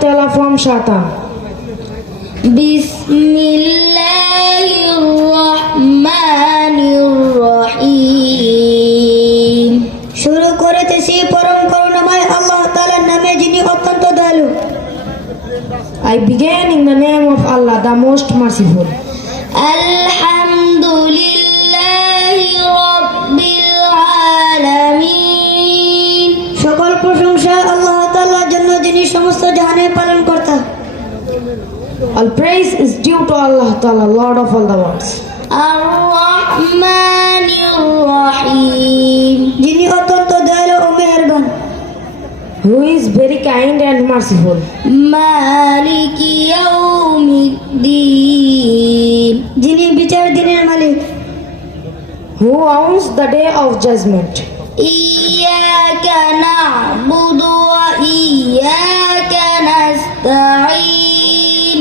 Ta'ala from Shaitan. বিসমিল্লাহির-রহমানির-রহিম। শুরু করিতেছি পরম করুণাময় আল্লাহ তাআলার নামে, যিনি অত্যন্ত দয়ালু। I begin in the name of Allah, the most merciful. আলহামদুলিল্লাহি রাব্বিল আলামিন। সকল প্রশংসা আল্লাহ তাআলার জন্য, যিনি সমস্ত জাহানের পালনকর্তা। All praise is due to Allah Ta'ala, Lord of all the worlds. আর-রহমানির-রহিম, যিনি অত্যন্ত দয়ালু ও মেহেরবান। Who is very kind and merciful. মালিকি ইয়াউমিদ্দিন, যিনি বিচার দিনের মালিক। Who owns the day of judgment. ইয়াকা না'বুদু ওয়া ইয়াকা নাস্তাঈন,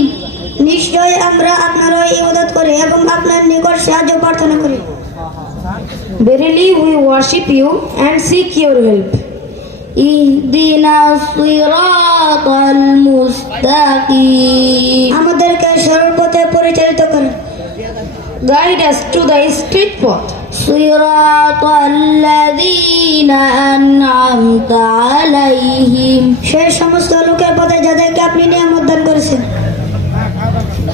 নিশ্চয় আমরা আপনারই ইবাদত করি এবং আপনার নিকট সাহায্য প্রার্থনা করি। Verily we worship you and seek your help. ইহদিনাস সিরাতাল মুস্তাকিম, আমাদেরকে সরল পথে পরিচালিত করুন। Guide us to the straight path. সিরাতাল্লাযীনা আন'আমতা আলাইহিম, সেই সমস্ত লোকের পথে যাদেরকে আপনি নিয়ামত দান করেছেন।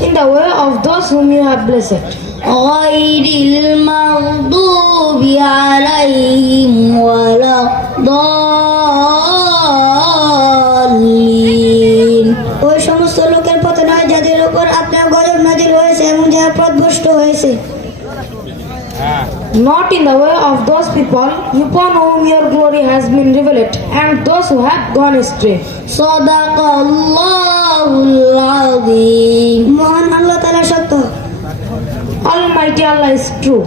In the way of those whom you have blessed. গায়রিল মাগদুবি আলাইহিম ওয়ালাদ-দাল্লিন, ওই সমস্ত লোকের পথে নয় যাদের উপর আপনার গজব নাযিল হয়েছে এবং যারা পথভ্রষ্ট হয়েছে। Not in the way of those people upon whom your glory has been revealed, and those who have gone astray. সাদাকাল্লাহুল আযীম, মহান আল্লাহ তাআলা সত্য। Almighty Allah is true.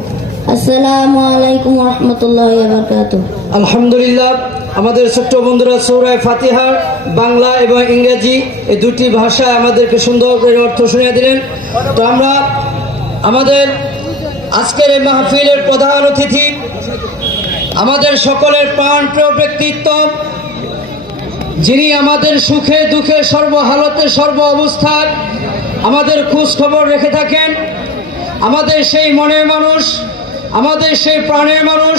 আসসালামু আলাইকুম ওয়া রাহমাতুল্লাহি ওয়া বারাকাতুহু। আলহামদুলিল্লাহ, আমাদের ছোট্ট বন্ধুরা সূরা ফাতিহার বাংলা এবং ইংরেজি এই দুটি ভাষায় আমাদেরকে সুন্দর করে অর্থ শুনিয়ে দিলেন। তো আমরা আমাদের আজকের এই মাহফিলের প্রধান অতিথি, আমাদের সকলের প্রাণপ্রিয় ব্যক্তিত্ব, যিনি আমাদের সুখে দুঃখে সর্বহালতে সর্ব অবস্থায় আমাদের খোঁজ খবর রেখে থাকেন, আমাদের সেই মনের মানুষ, আমাদের সেই প্রাণের মানুষ,